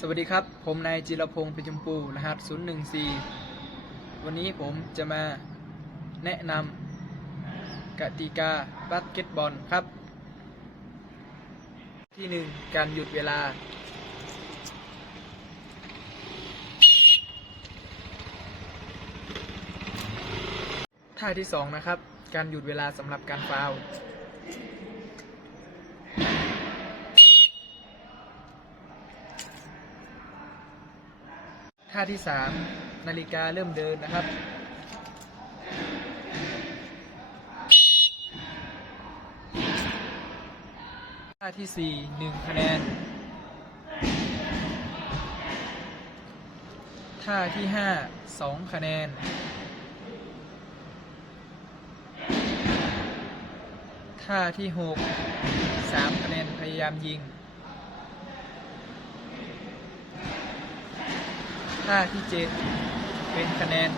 สวัสดีครับ ผมนายจิรพงศ์ปิชมพูรหัส 014 วันนี้ผมจะมาแนะนำกติกาบาสเกตบอลครับ ที่ 1 การหยุดเวลา ท่าที่ 2 นะครับ การหยุดเวลาสำหรับการฟาวล์ ท่าที่ 3 นาฬิกาเริ่มเดินนะครับ ท่าที่ 4 1 คะแนน ท่าที่ 5 2 คะแนน ท่าที่ 6 3 คะแนนพยายามยิง ท่าที่ 7 เป็นคะแนน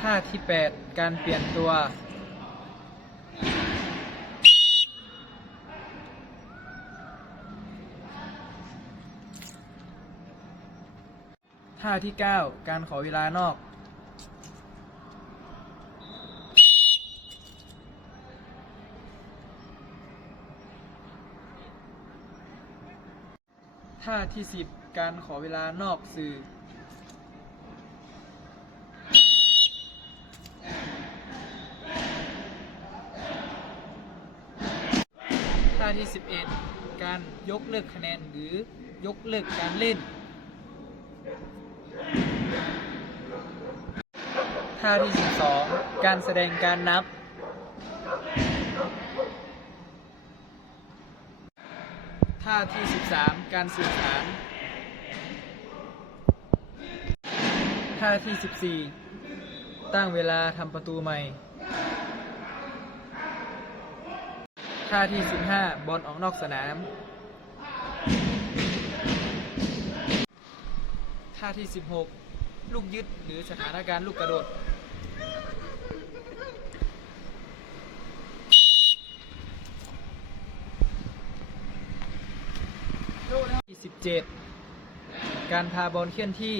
ท่าที่ 8 การเปลี่ยนตัว ท่าที่ 9 การขอเวลานอก ท่าที่ 10 การขอเวลานอกสื่อ ท่าที่ 11 การยกเลิกคะแนนหรือยกเลิกการเล่น ท่าที่ 12 การแสดงการนับ ท่าที่ 13 การสื่อสารท่าที่ 14 ตั้งเวลาทำประตูใหม่ ท่าที่ 15 บอลออกนอกสนาม ท่าที่ 16 ลูกยึดหรือสถานการณ์ลูกกระโดด 7 การพาบอลเคลื่อนที่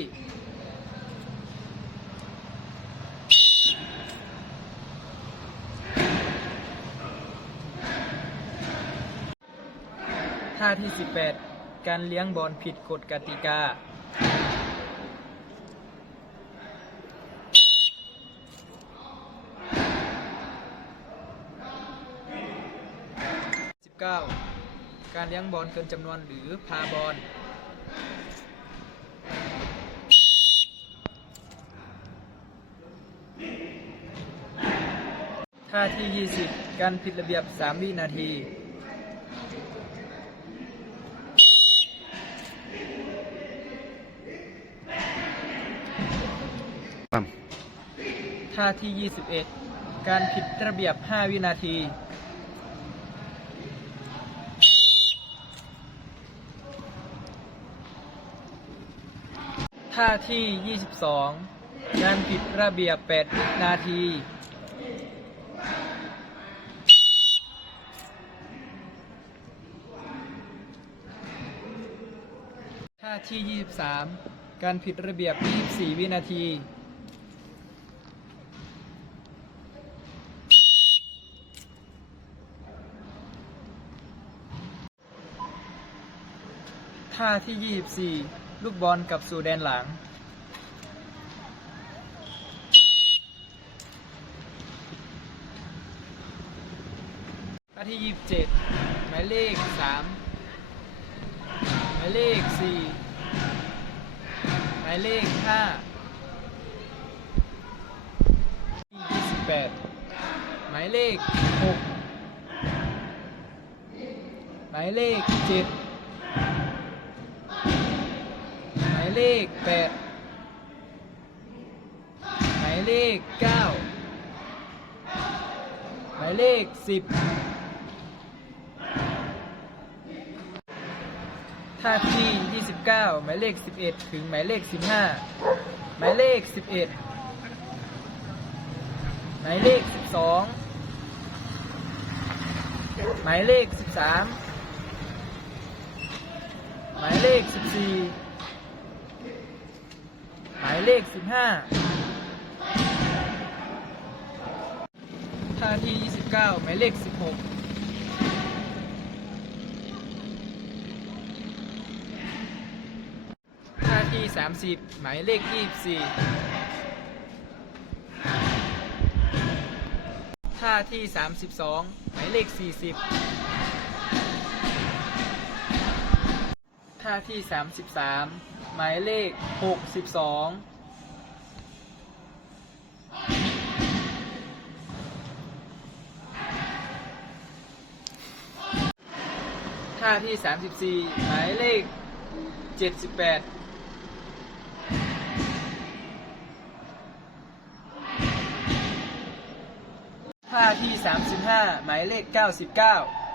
ท่าที่ 18 การเลี้ยงบอลผิดกฎกติกา การเลี้ยงบอลเกินจำนวนหรือพาบอลท่าที่ 20 การผิดระเบียบ 3 วินาทีปั๊มท่าที่ 21 การผิดระเบียบ 5 วินาที ท่าที่ 22การผิดระเบียบ 8 นาที ท่าที่ 23 การผิดระเบียบ 24 วินาที ท่าที่ 24 ลูกบอลกับสู่แดนหลังท่าที่27หมายเลข3หมายเลข4หมายเลข5ที่28หมายเลข6หมายเลข7หม เลข8หมายเลข9หมายเลข10ท่าที่ 29 หมายเลข 11 ถึงหมายเลข 15 หมายเลข 11 หมายเลข 12 หมายเลขสิบสามหมายเลขสิบสี่ หมายเลขสิบห้าท่าที่ยี่สิบเก้าหมายเลขสิบหกท่าที่สามสิบหมายเลขยี่สิบสี่ท่าที่สามสิบสองหมายเลขสี่สิบท่าที่สามสิบสาม หมายเลขหกสิบสองท่าที่สามสิบสี่หมายเลขเจ็ดสิบแปดท่าที่ 35 หมายเลข 99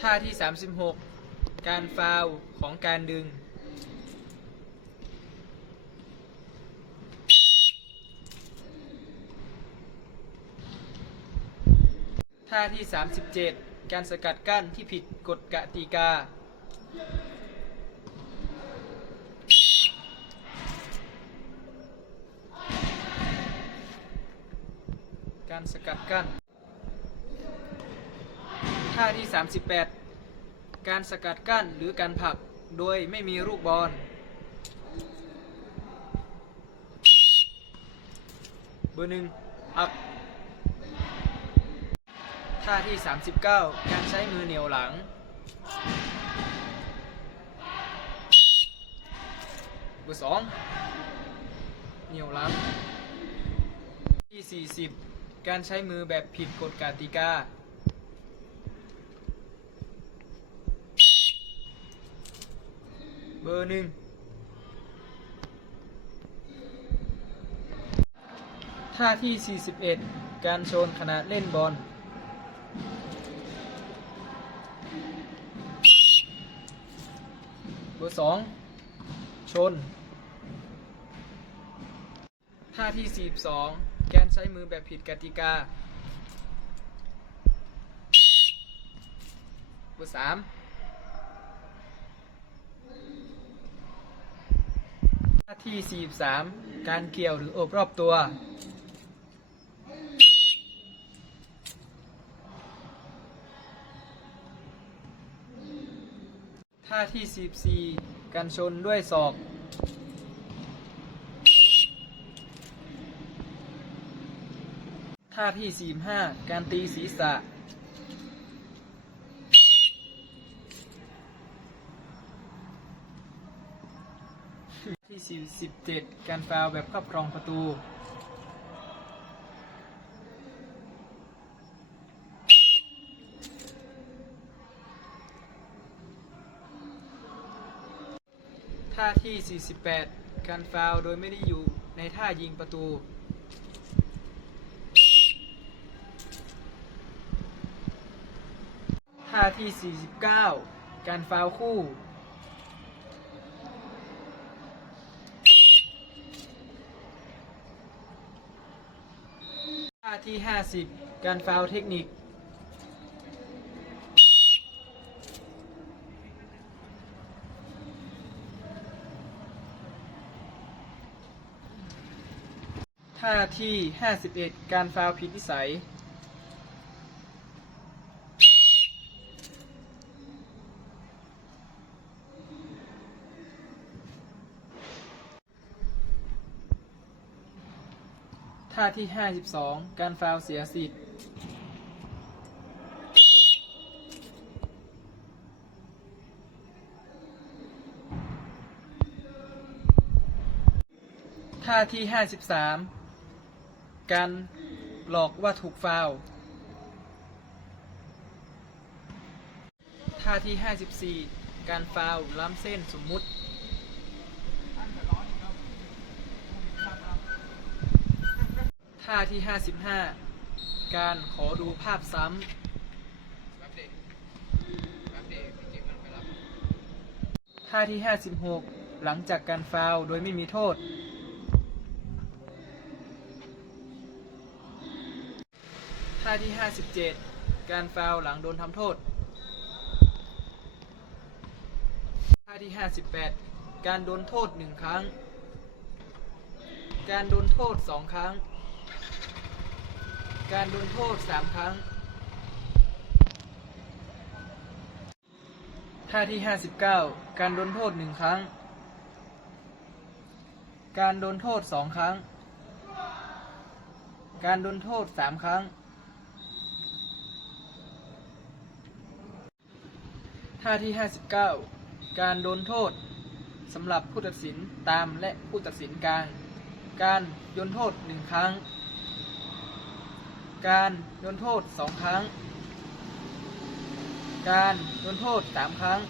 ท่าที่ 36 การฟาวของการดึง ท่าที่ 37 การสกัดกั้นที่ผิดกฎกติกา การสกัดกั้น ท่าที่ 38 การสกัดกั้นหรือการผลักโดยไม่มีลูกบอล เบอร์หนึ่งผลักท่าที่ 39 การใช้มือเหนียวหลัง เบอร์สองเหนียวหลังที่ 40 การใช้มือแบบผิดกฎกติกา เบอร์หนึ่งท่าที่ 41 การโชนขณะเล่นบอลเบอร์สองชน ท่าที่ 42 การใช้มือแบบผิดกติกา เบอร์สามาที่ 43 การเกี่ยวหรือโอบรอบตัว ท่าที่ 44 การชนด้วยศอก ท่าที่ 45 การตีศีรษะ ที่ 47 การฟาวล์แบบครอบครองประตู ท่าที่ 48 การฟาวล์โดยไม่ได้อยู่ในท่ายิงประตูท่าที่ 49 การฟาวล์คู่ ท่าที่ 50 การฟาวล์เทคนิค ท่าที่ 51 การฟาวล์ผิดวิสัย ท่าที่ 52 การฟาวเสียสิทธิ์ท่าที่ 53 การหลอกว่าถูกฟาวท่าที่ 54 การฟาวล์ล้ำเส้นสมมุติ ท่าที่ 55 การขอดูภาพซ้ำท่าที่ 56 หลังจากการฟาวโดยไม่มีโทษ ท่าที่ 57 การฟาวหลังโดนทำโทษ ท่าที่ 58 การโดนโทษ 1 ครั้ง การโดนโทษ 2 ครั้ง การโดนโทษ3ครั้ง ท่าที่ 59 การโดนโทษ1ครั้ง การโดนโทษ2ครั้ง การโดนโทษ3ครั้ง ท่าที่ 59 การโดนโทษสำหรับผู้ตัดสินตามและผู้ตัดสินกลาง การโยนโทษ1ครั้ง การโยนโทษสองครั้ง การโยนโทษสามครั้ง